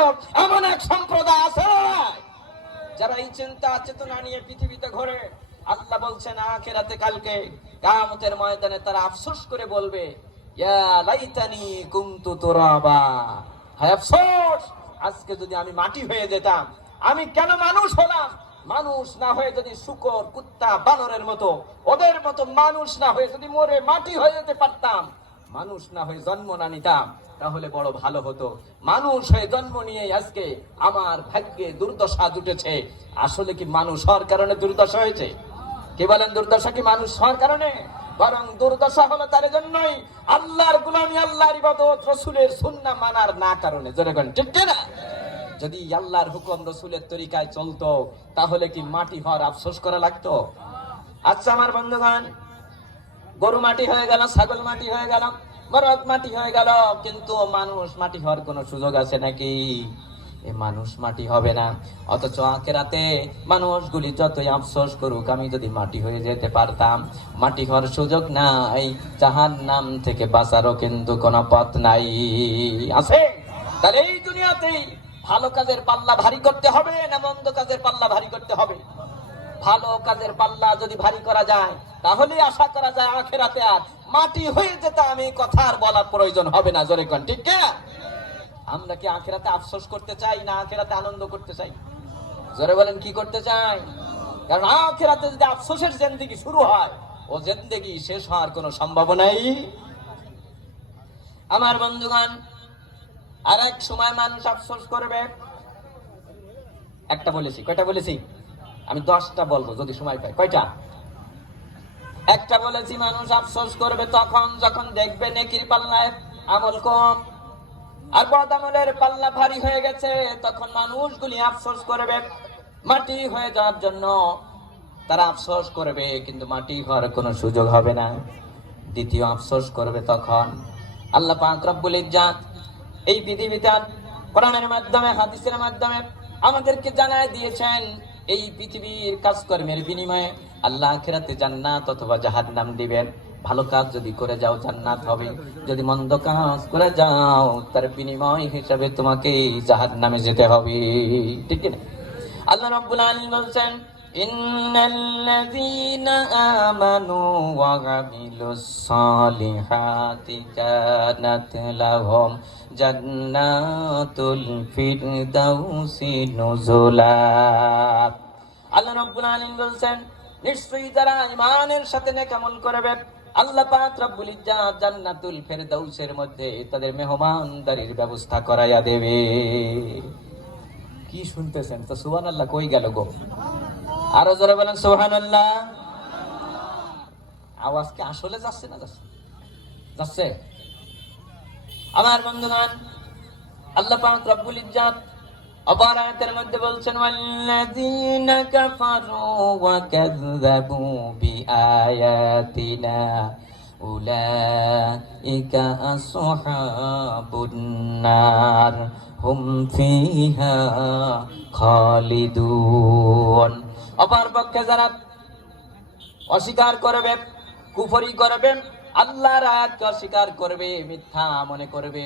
বড় এমন এক সম্প্রদায় আছে যারা এই চিন্তা চেতনা নিয়ে পৃথিবীতে ঘোরে। আল্লাহ বলছেন আখিরাতে কালকে কিয়ামতের ময়দানে তারা আফসোস করে বলবে, ইয়া লাইতানি কুনতু তুরাবা, হায় আফসোস, আজকে যদি আমি মাটি হয়ে যেতাম। আমি কেন মানুষ হলাম? মানুষ না হয়ে যদি শূকর, কুত্তা, বানরের মতো ওদের মতো মানুষ না হয়ে যদি মরে মাটি হয়ে যেতে পারতাম, মানুষ না হয়ে জন্ম না নিতাম, তাহলে বড় ভালো হতো। মানুষ হয়ে জন্ম নিয়ে আজকে আমার ভাগ্যে দুর্দশা জুটেছে। আসলে কি মানুষ হওয়ার কারণে দুর্দশা হয়েছে? কি বলেন, দুর্দশা কি মানুষ হওয়ার কারণে? বরং দুর্দশা হলো তার জন্যই আল্লাহর গোলামি, আল্লাহর ইবাদত, রাসূলের সুন্নাহ মানার না কারণে। জোরে বলেন ঠিক না? যদি আল্লাহর হুকুম রাসূলের তরিকায় চলতো তাহলে কি মাটি হওয়ার আফসোস করা লাগতো? আচ্ছা আমার বন্ধুগণ, গরু মাটি হয়ে গেল, ছাগল মাটি হয়ে গেল, বরফ মাটি হয়ে গেল, কিন্তু মানুষ মাটি হওয়ার কোনো সুযোগ আছে নাকি? এই মানুষ মাটি হবে না। অথচ আখিরাতে মানুষগুলি যতই আফসোস করুক, আমি যদি মাটি হয়ে যেতে পারতাম, মাটি হওয়ার সুযোগ নাই, জাহান্নাম থেকে বাঁচারও কিন্তু কোনো পথ নাই। আছে? তাহলে এই দুনিয়াতেই ভালো কাজের পাল্লা ভারী করতে হবে না মন্দ কাজের পাল্লা ভারী করতে হবে? ভালো কাজের পাল্লা যদি ভারী করা যায় তাহলে আশা করা যায় আখিরাতে আর মাটি হয়ে যেতে আমি কথা আর বলার প্রয়োজন হবে না। জোরে কোন ঠিক না? আমরা কি আখিরাতে আফসোস করতে চাই না আখিরাতে আনন্দ করতে চাই? জোরে বলেন, কি করতে চাই? কারণ আখিরাতে যদি আফসোসের জিন্দেগি শুরু হয়, ও জিন্দেগি শেষ হওয়ার কোনো সম্ভাবনাই। আমার বন্ধুগণ, আর এক সময় মানুষ আফসোস করবে। একটা বলেছি, কয়টা বলেছি? আমি 10টা বলবো যদি সময় পাই। কয়টা? একটা বলেছি। মানুষ আফসোস করবে তখন যখন দেখবে নেকির পাল্লায় আমল কম আর বদ আমলের পাল্লা ভারী হয়ে গেছে, তখন মানুষগুলি আফসোস করবে মাটি হয়ে যাওয়ার জন্য। তারা আফসোস করবে কিন্তু মাটি হওয়ার কোনো সুযোগ হবে না। দ্বিতীয় আফসোস করবে তখন আল্লাহ পাক রব্বুল ইজ্জাত এই পৃথিবীতে কোরআনের মাধ্যমে, হাদিসের মাধ্যমে আমাদেরকে জানায় দিয়েছেন, এই পৃথিবীর কাজকর্মের বিনিময়ে আল্লাহ আখিরাতে জান্নাত অথবা জাহান্নাম দিবেন। ভালো কাজ যদি করে যাও জান্নাত হবে, যদি মন্দ কাজ করে যাও তার বিনিময় হিসাবে তোমাকে জাহান্নামে যেতে হবে। ঠিক না? আল্লাহ রাব্বুল আলামিন বলছেন, ইন্নাল্লাযীনা আমানু ওয়া আমিলুস সালিহাতি কানাত লাহুম জান্নাতুল ফিরদাউসি নুজুলা। আল্লাহ রাব্বুল আলামিন বলছেন, নিশ্চয়ই যারা ঈমানের সাথে নেক আমল করবে, আল্লাহ পাক রব্বুল ইজ্জাত জান্নাতুল ফিরদাউসের মধ্যে তাদের মেহমানদারির ব্যবস্থা করাইয়া দেবে। কি শুনতেছেন? তো সুবহানাল্লাহ কই গেল গো? আরো জোরে বলেন সুবহানাল্লাহ। আওয়াজ কি আসলে যাচ্ছে না যাচ্ছে? আমার বন্ধুগণ, আল্লাহ পাক রব্বুল ইজ্জাত অপর আয়াতের মধ্যে বলছেন, ওয়াল্লাযীনা কাফারু ওয়া কাযযাবু বিআয়াতিনা উলাইকা আসহাবুন নার হুম ফিহা খালিদুন। অপর পক্ষে যারা অস্বীকার করবে, কুফরি করবে, আল্লাহর আয়াতকে অস্বীকার করবে, মিথ্যা মনে করবে,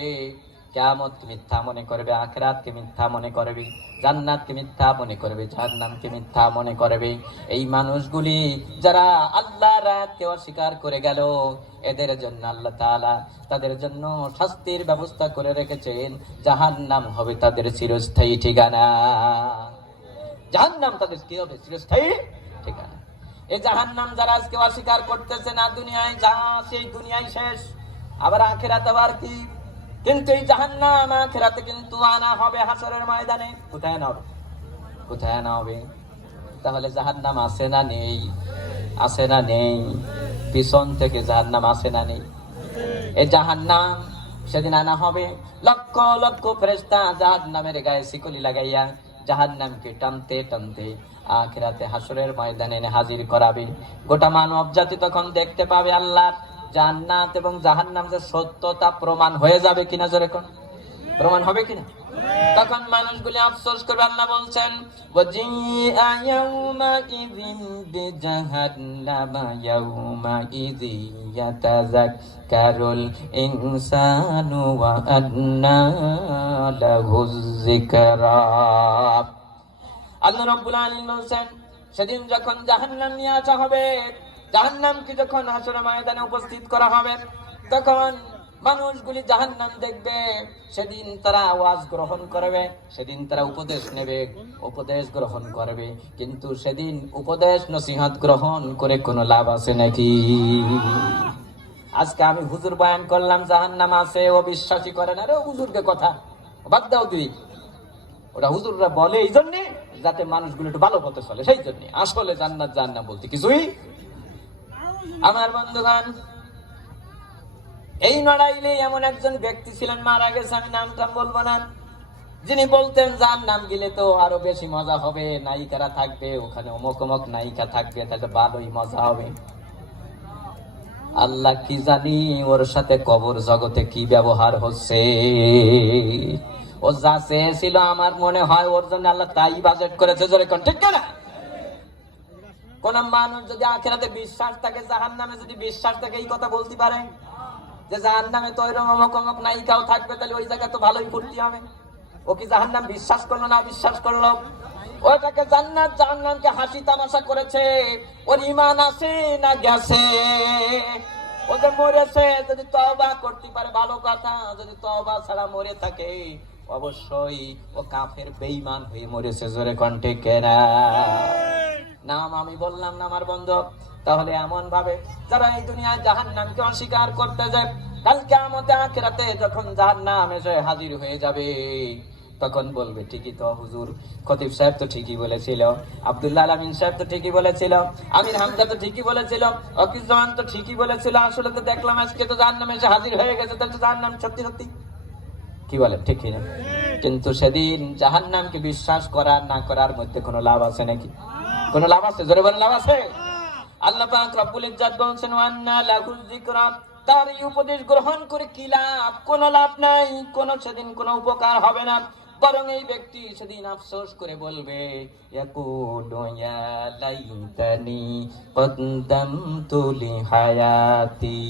কিয়ামতকে মিথ্যা মনে করবে, আখিরাতকে মিথ্যা মনে করবে, জান্নাতকে মিথ্যা মনে করবে, জাহান্নামকে মিথ্যা মনে করবে, এই মানুষগুলি যারা আল্লাহর আয়াতকে অস্বীকার করে গেল, এদের জন্য আল্লাহ তাআলা তাদের জন্য শাস্তির ব্যবস্থা করে রেখেছেন। জাহান্নাম হবে তাদের চিরস্থায়ী ঠিকানা। জাহান্নাম তাদের কি হবে? চিরস্থায়ী ঠিকানা। এই জাহান্নাম যারা আজকে অস্বীকার করতেছে না, দুনিয়ায় যা সেই দুনিয়ায় শেষ, আবার আখিরাতে আবার কি? কিন্তু এই জাহান্নাম আখিরাতে কিন্তু আনা হবে হাসরের ময়দানে। কোথায় আনা হবে? কোথায় আনা হবে? তাহলে জাহান্নাম আছে না নেই? আছে না নেই? পিছন থেকে জাহান্নাম আছে না নেই? এই জাহান্নাম সেদিন আনা হবে, লক্ষ লক্ষ ফেরেশতা জাহান্নামের গায়ে শিকলি লাগাইয়া জাহান্নামকে টানতে টানতে আখিরাতে হাসরের ময়দানে এনে হাজির করাবে। গোটা মানব জাতি তখন দেখতে পাবে আল্লাহর জান্নাত এবং জাহান্নাম যে সত্যতা প্রমাণ হয়ে যাবে কিনা। জোরে কোন প্রমাণ হবে কিনা? তখন মানুষগুলি আফসোস করবে। আল্লাহ বলছেন ওয়াজিআ ইয়াউমাইযিন বিজাহান্নামা ইয়াউমাইযি ইয়াতাযাক্কারুল ইনসানু ওয়া আন্না লাহুয যিকরা। আল্লাহ রাব্বুল আলামিন বলছেন সেদিন যখন জাহান্নাম নিয়ে আসা হবে, জাহান্নামকে যখন হাসরের ময়দানে উপস্থিত করা হবে, তখন মানুষগুলি জাহান্নাম দেখবে। সেদিন তারা আওয়াজ গ্রহণ করবে, সেদিন তারা উপদেশ নেবে, উপদেশ গ্রহণ করবে। কিন্তু সেদিন উপদেশ নসিহত গ্রহণ করে কোনো লাভ আছে নাকি? আজকে আমি হুজুর বয়ান করলাম জাহান্নাম আছে, ও বিশ্বাসই করে না। রে হুজুরকে কথা বাদ দাও তুই, ওটা হুজুররা বলে এই জন্যে যাতে মানুষগুলো একটু ভালো পথে চলে, সেই জন্য। আসলে জান্নাত জাহান্নাম বলতে কিছুই। আমার বন্ধুগণ, এই নড়াইলে এমন একজন ব্যক্তি ছিলেন, মারা গেছে, আমি নামটা বলবো না, যিনি বলতেন জাহান্নাম গেলে তো আরো বেশি মজা হবে, নায়িকারা থাকবে ওখানে, অমুক অমুক নায়িকা থাকবে, তাহলে ভালোই মজা হবে। আল্লাহ কি জানি ওর সাথে কবর জগতে কি ব্যবহার হচ্ছে। ও যা চেয়েছিল আমার মনে হয় ওর জন্য আল্লাহ তাই বাজেট করেছে, জোরে কোন ঠিক না? কোন মানুষ যদি আখিরাতে বিশ্বাস থাকে, জাহান্নামে যদি বিশ্বাস থাকে, এই কথা বলতে পারে যে জাহান্নামে তো এরকম অমুক অমুক নায়িকাও থাকবে, তাহলে ওই জায়গায় তো ভালোই ফুর্তি হবে। ও কি জাহান্নাম বিশ্বাস করলো না বিশ্বাস করলো? ওটাকে জান্নাত জাহান্নামকে হাসি তামাশা করেছে। ওর ঈমান আছে না গেছে? ওদের মরেছে, যদি তওবা করতে পারে ভালো কথা, যদি তওবা ছাড়া মরে থাকে অবশ্যই ও কাফের বেঈমান হয়ে মরেছে, জোরে কোন ঠিক না? নাম আমি বললাম না আমার বন্ধু। তাহলে এমন ভাবে যারা এই দুনিয়ায় জাহান্নামকে অস্বীকার করতে যায়, কাল কিয়ামতে আখিরাতে যখন জাহান্নাম এসে হাজির হয়ে যাবে, তখন বলবে ঠিকই তো হুজুর, খতিব সাহেব তো ঠিকই বলেছিল, আব্দুল্লাহ আমিন সাহেব তো ঠিকই বলেছিল, আমির হামজা তো ঠিকই বলেছিল, অকিজমান তো ঠিকই বলেছিল, আসলে তো দেখলাম আজকে তো জাহান্নাম এসে হাজির হয়ে গেছে, তাহলে তো জাহান্নাম সত্যি সত্যি। কি বলে ঠিক না? কিন্তু সেদিন জাহান্নামকে বিশ্বাস করার না করার মধ্যে কোনো লাভ আছে নাকি? কোনো লাভ আছে? জোরে বলেন লাভ আছে? আল্লাহ পাক রব্বুল ইজ্জত বলেছেন ওয়ান্না লাহুয যিকরা, তার এই উপদেশ গ্রহণ করে কি লাভ? কোনো লাভ নাই, কোনো সেদিন কোনো উপকার হবে না। বরং এই ব্যক্তি সেদিন আফসোস করে বলবে ইয়াকুলু ইয়া লাইতানি কদ্দামতু লিহায়াতি,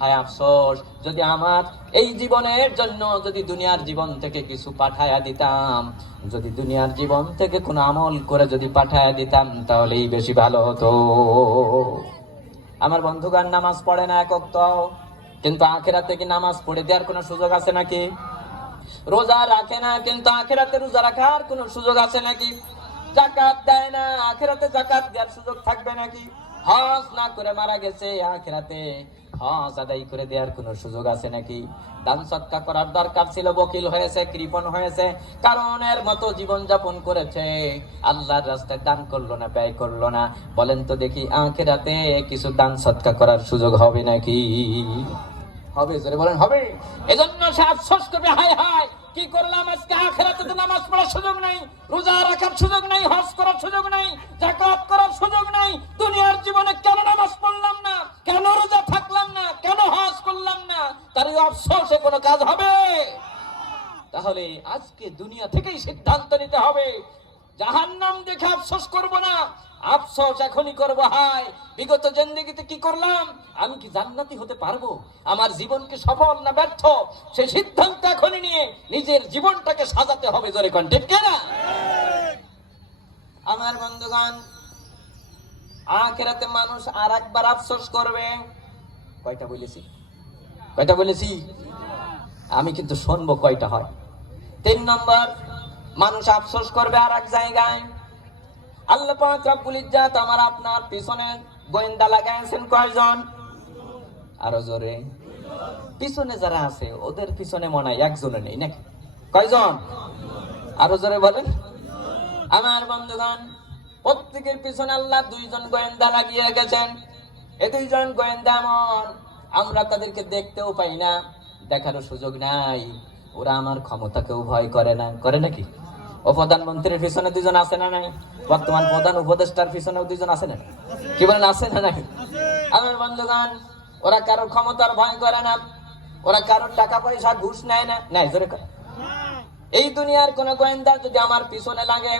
হায় আফসোস, যদি আমার এই জীবনের জন্য যদি দুনিয়ার জীবন থেকে কিছু পাঠায়া দিতাম, যদি দুনিয়ার জীবন থেকে কোনো আমল করে যদি পাঠায়া দিতাম, তাহলেই বেশি ভালো হতো। আমার বন্ধুগণ, নামাজ পড়ে না এক ওয়াক্ত, কিন্তু আখিরাতে কি নামাজ পড়ে দেওয়ার কোনো সুযোগ আছে নাকি? রোজা রাখে না, কিন্তু আখিরাতে রোজা রাখার কোনো সুযোগ আছে নাকি? যাকাত দেয় না, আখিরাতে যাকাত দেওয়ার সুযোগ থাকবে নাকি? হজ না করে মারা গেছে, আখিরাতে হজ আদায় করে দেওয়ার কোনো সুযোগ আছে নাকি? দান সৎকা করার দরকার ছিল, বকিল হয়েছে, কৃপণ হয়েছে, কারণের মতো জীবন যাপন করেছে, আল্লাহর রাস্তায় দান করলো না, ব্যয় করলো না। বলেন তো দেখি আখিরাতে কিছু দান সৎকা করার সুযোগ হবে নাকি? হবে? জোরে বলেন হবে? এজন্য সে আফসোস করবে, হায় হায় কি করলাম আজকে, আখিরাতে তো নামাজ পড়ার সুযোগ নাই, রোজা রাখার সুযোগ নাই, হজ করার সুযোগ নাই, যাকাত করার সুযোগ নাই, দুনিয়ার জীবনে কেন নামাজ পড়লাম না, কেন রোজা থাকলাম না, কেন হজ করলাম না? তার এই আফসোসে কোনো কাজ হবে? তাহলে আজকে দুনিয়া থেকেই সিদ্ধান্ত নিতে হবে, জাহান্নাম দেখে আফসোস করব না, আফসোস এখনই করব, হায় বিগত জিন্দেগিতে কি করলাম, আমি কি জান্নাতি হতে পারবো, আমার জীবনকে সফল না ব্যর্থ, সেই সিদ্ধান্ত এখনই নিয়ে নিজের জীবনটাকে সাজাতে হবে, জোরে কোন ঠিক না? আমার বন্ধুগণ, আখিরাতে মানুষ আর একবার আফসোস করবে। কয়টা বলেছি? কয়টা বলেছি? আমি কিন্তু শুনবো কয়টা হয়। 3 নম্বর, মানুষ আফসোস করবে আর এক জায়গায়। আল্লাহ পাক রব্বুল ইজ্জত আমার আপনার পিছনে গোয়েন্দা লাগাইছেন কয়জন? আরো জোরে। পিছনে যারা আছে ওদের পিছনে মনে হয় একজনও নেই নাকি? কয়জন? আরো জোরে বলেন। আমার বন্ধুগণ, প্রত্যেকের পিছনে আল্লাহ 2 জন গোয়েন্দা লাগিয়ে গেছেন। এই 2 জন গোয়েন্দা এমন, আমরা তাদেরকে দেখতেও পাই না, দেখারও সুযোগ নাই, ওরা আমার ক্ষমতাকেও ভয় করে না, করে নাকি? ও প্রধানমন্ত্রীর পিছনে 2 জন আছে না নাই? বর্তমান প্রধান উপদেষ্টার পিছনেও 2 জন আছে না? কি বলেন, আছে না নাই? আমার বন্ধুগণ, ওরা কারোর ক্ষমতার ভয় করে না, ওরা কারোর টাকা পয়সা ঘুষ নেয় না, নাই জোরে করে, এই দুনিয়ার কোন গোয়েন্দা যদি আমার পিছনে লাগে,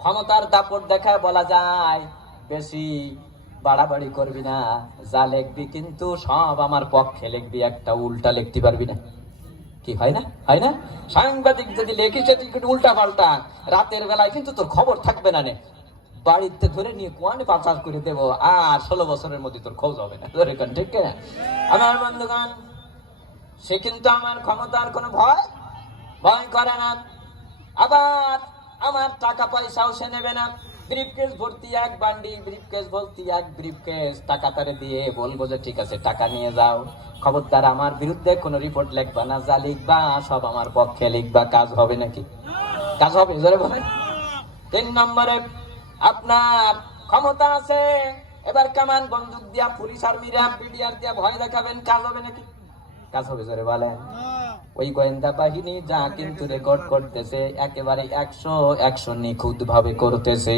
ক্ষমতার দাপট দেখায় বলা যায় বেশি বাড়াবাড়ি করবি না, যা লিখবি কিন্তু সব আমার পক্ষে লিখবি, একটা উল্টা লিখতে পারবি না। কি হয় না, হয় না? সাংবাদিক যদি লিখিস উল্টা পাল্টা, রাতের বেলায় কিন্তু তোর খবর থাকবে না, নে বাড়িতে ধরে নিয়ে কোয়ানে পাচার করে দেবো, আর 16 বছরের মধ্যে তোর খোঁজ হবে না। ঠিক না? আমার বন্ধুগণ, সে কিন্তু আমার ক্ষমতার কোনো ভয় ভয় করে না, আবার আমার টাকা পয়সাও সে নেবে না। ব্রিফকেস ভর্তি এক বান্ডি, ব্রিফকেস ভর্তি এক ব্রিফকেস টাকা তারে দিয়ে বলবো যে ঠিক আছে টাকা নিয়ে যাও, খবরদার আমার বিরুদ্ধে কোনো রিপোর্ট লিখবা না, যা লিখবা সব আমার পক্ষে লিখবা। কাজ হবে নাকি? কাজ হবে, জোরে বলেন। 3 নম্বরে, আপনার ক্ষমতা আছে, এবার কামান বন্দুক দিয়া পুলিশ আর্মিরা বিডিআর দিয়া ভয় দেখাবেন, কাজ হবে নাকি? কাজ হবে, জোরে বলেন। ওই গোয়েন্দা বাহিনী যা কিন্তু রেকর্ড করতেছে একেবারে 100 নিখুঁত ভাবে করতেছে।